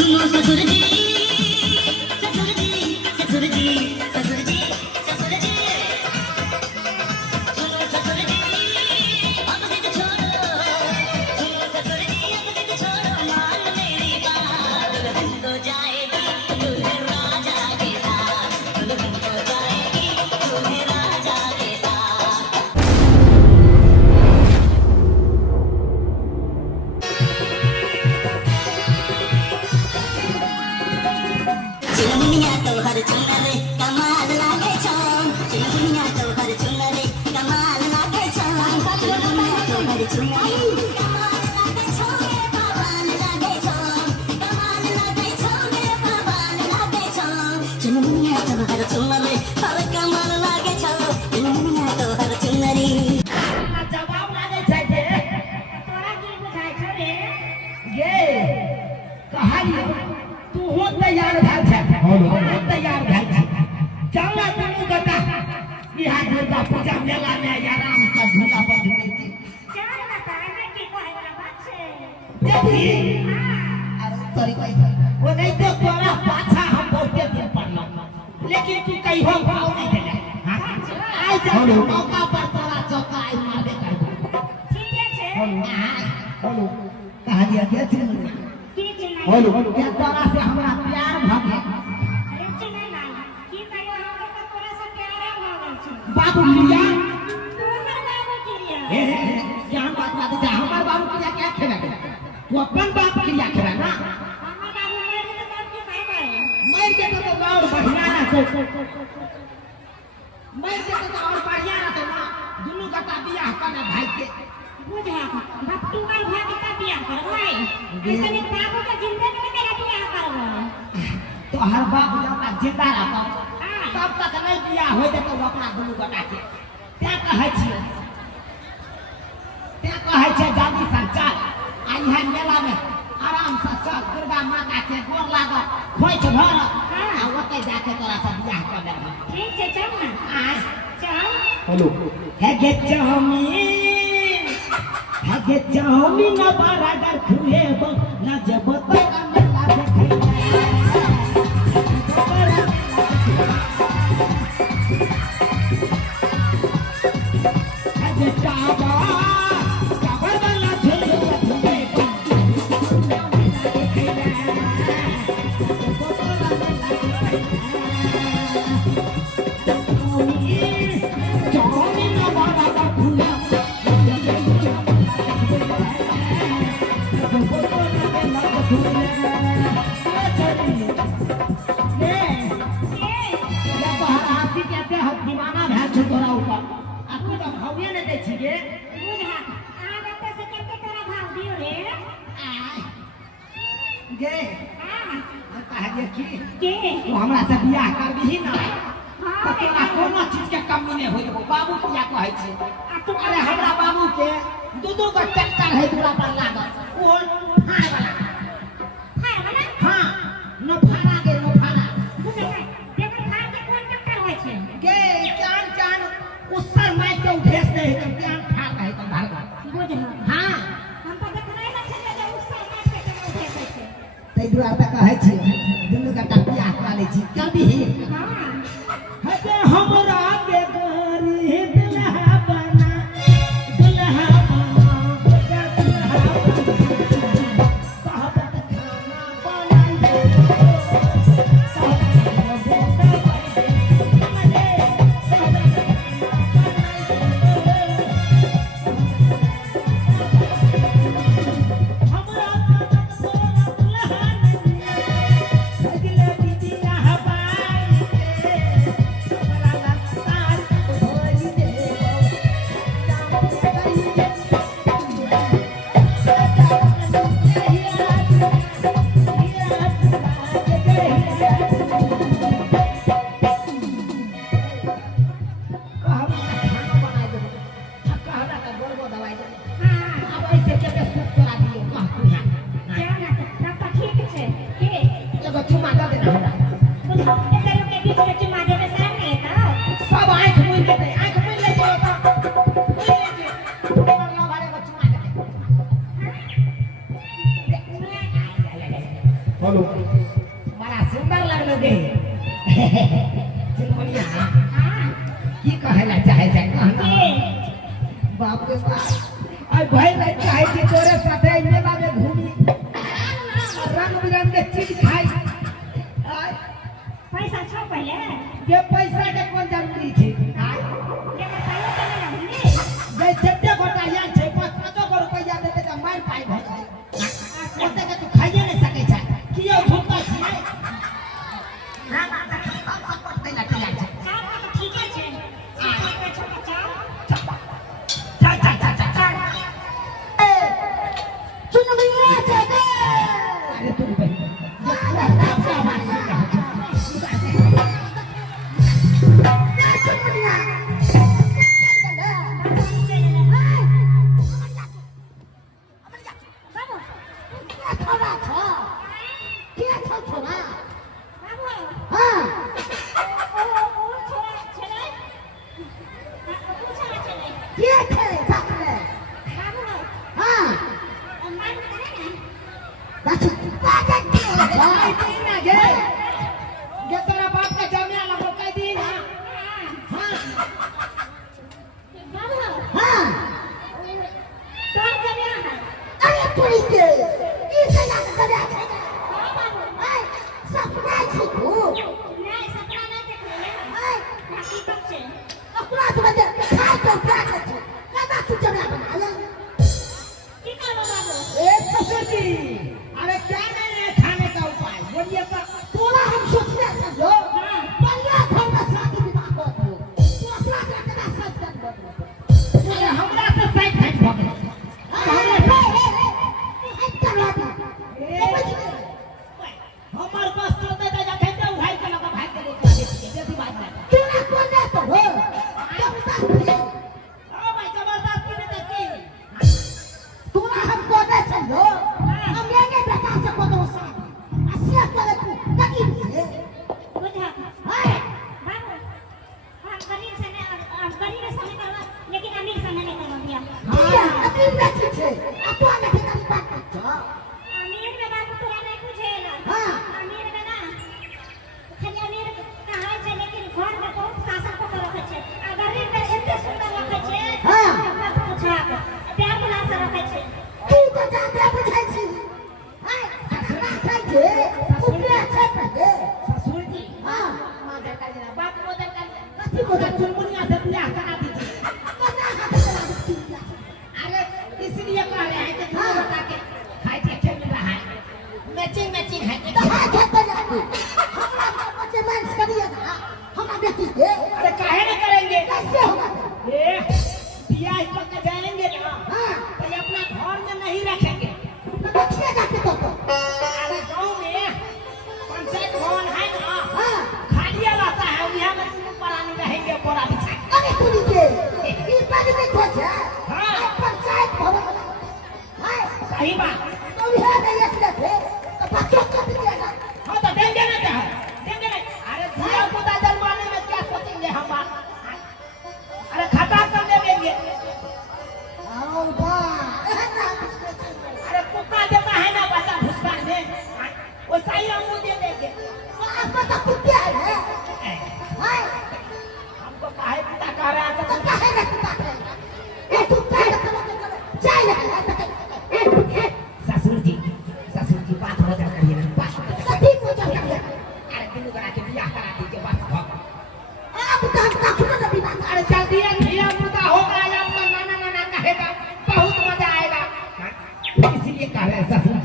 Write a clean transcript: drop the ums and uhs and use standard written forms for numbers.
सुनो ससुर जी ससुर जी ससुर जी ससुर जी ससुर जी सुनो ससुर जी अब जिद छोड़ो सुनो ससुर जी अब जिद छोड़ो मान मेरी बात दुल्हन तो जाएगी दूल्हे राजा के साथ दुल्हन तो जाएगी दूल्हे राजा के साथ चुनमुनिया तो हर चुना रे कमाल लागे छो चुनमुनिया तो हर चुना रे कमाल लागे छो चुनमुनिया तो हर चुना रे कमाल लागे छो रे भगवान लागे छो कमाल लागे छो रे भगवान लागे छो चुनमुनिया तो हर चुना रे हर कमाल लागे छो चुनमुनिया तो हर चुना रे जवाब लागे छै जे तोरा की बुझाय छै रे गे कहानी तू हो तैयार भेल छै तैयार भेल छै चल दुनू गोटा बिहार दुर्गा पूजा मेला में आराम से झूला पर झूलै छी चल बता मैं की कहे वाला बात छै देखी अरे तोरी कोई वो नहीं तो तोरा पाछा हम बहुते दिन पढ़लो लेकिन तू कहियो भाव नहीं देले हां आई जा मौका पर तोरा चौका आई मारबे करबो ठीक छै हेलो कहानी के छै की चिल्लाई हेलो के तोरा से हमरा प्यार भ गेल अरे चिल्लाई की कहियो हमरा तो तोरा से प्यार भ गेल छै बाबू लिया तू हमर बाबू के लिए ए जान बात जा हमर बाबू के क्या खेला तू अपन बाप के लिए खेला ना हमर बाबू मर के तब की कहबे मर के तो और बढ़िया ना छै मर के तो और बढ़िया ना छै ना दुनू गोटा बियाह करना भाई के बुझा बाप तू भाई भाई के बियाह करबै ऐसे में बाबू का जिंदगी में तेरा बियाह करबै तो हर बाप जब तक जिंदा रहता तब तक नहीं बियाह होय दे तो अपना दुनू गोटा के क्या कहै छी जल्दी से चल आई है मेला में आराम से चल दुर्गा माता के गोर लागत खोइच भर आ ओते जाके तोरा से बियाह कर देब ठीक छै चल ना आज चल हेलो है गे चाउमीन बड़ा डर खुएब ना जब तक मेला देखै दीवाना भैल छै तोरा ऊपर आ तू तो भावे नहीं दै छी गे बुझा आ बता से केते तोरा भाव दियो रे गे हां कहे कि के तू हमरा से बियाह करबिही ना हां तो तोरा कोनो चीज के कमी नहीं होई बाबू किया कहै छी आ तू अरे हमरा बाबू के दू गो ट्रैक्टर है पूरा पर लागल ओ हां वाला हां न फाड़ा गे न फाड़ा बुझा देखो भाई के कोन टक्कर होय छै गे चान उसर मार के उठेस दे है ज्ञान ठाक है तुम घर बुझा हां हम तो देखनाइ ना छै जे उसर मार के उठे छै तै दुआरे त कहै छी दुनू गोटा बियाह करा लै छी करबिही हां हजे हमरा के गरी दुल्हा बना दुल्हा बना कहबत खाना बनाई दे हमरा बोलो बड़ा सुंदर लगलो गे चुनमुनिया की कहेला चाहे छै कहना बाप रे बाप आई भाई भाई चाहे छी तोरे साथे मेला में घूमी रंग बिरंग के चीज खाई आई पैसा छौ पहले ये पैसा के कोन जरूरी छै आई ये बताइए केना रहली जे जत्ते गोटा यान छै 5-5 रुपया देते त मार पाई भ जाय ओते के तू खाइए नहीं सकै छै कियो धोखा छियै ना ना ना सब पत्ते लटि जाइ छै चार का ठीक है आ छोटा चल चुनमुनिया जगे अरे तू भाई चुनमुनिया बाबू क्या छोड़ा छो क्या छोड़ा बाबू हां ओ छोरा चले ओ छोरा चले क्या थे सामने बाबू हां मान करे ना बस बाजत भाई तीन ना गे ये तेरा बाप का जमिया लगो कह दी ना हां बाबू हां तोर जमिया है अरे पुलिस के इसे ना करे है बाबू हाय सपना छिकू नहीं सपना नहीं देख रहे हाय हकीकत से अपना तो बजे खा तो प्राक है कदा तू जगह बना ले की करबो बाबू ए ससुर जी अरे क्या नहीं है खाने का उपाय बोलिए तो तोरा हम सोचले समझो बढ़िया घर में शादी विवाह कर दो तू अपना कदा सच कर दो अरे हमरा से साइड हट भ गेल हमर बस चलते त जखन ते उठाई के लगा भाग के देखा बेटी बात है ओ भाई जबरदस्ती में त की बुझा बाबू हम गरीब से नहीं गरीब से नहीं करवा लेकिन अमीर से नहीं करवा दिया अमीर में बाबू तोरा नहीं पूछेला अमीर में ना खाली अमीर कहां छै लेकिन घर में बहुत शासन को रखे छै आ गरीब में एते सुंदर रखे छै मत पूछा प्यार बुला से रखे छै ससुर जी मां का जना बाप मदर का कथी को चुनमुनिया से बियाह करा दीजिए अरे इसलिए कह रहे हैं कि तुम बता के खाई के खेल रहा है मैचिंग मैचिंग है अरे काहे न करेंगे ये बियाह करके जाएंगे ना तो ये अपना घर में नहीं रखेंगे अरे गांव में पंचायत भवन है ना खाली रहता है यहाँ में तुम परानी रहेंगे बोरा बिछा सही बात हाँ तो देंगे ना क्या देंगे ना अरे दिया को जलवाने में क्या सोचेंगे हम बात अरे खता कर देंगे अरे कुत्ता देता है ना बच्चा भुसका में वैसा ही हमको दे देंगे हमको काहे पिता कह रहा है ससुर जी बात हो जा करिए ना बात अरे दिनू करा के बियाह करा दीजिए बस अरे जल्दी धीरा मुर्दा होगा या नाना नाना कहेगा बहुत मजा आएगा इसीलिए कह रहे हैं ससुर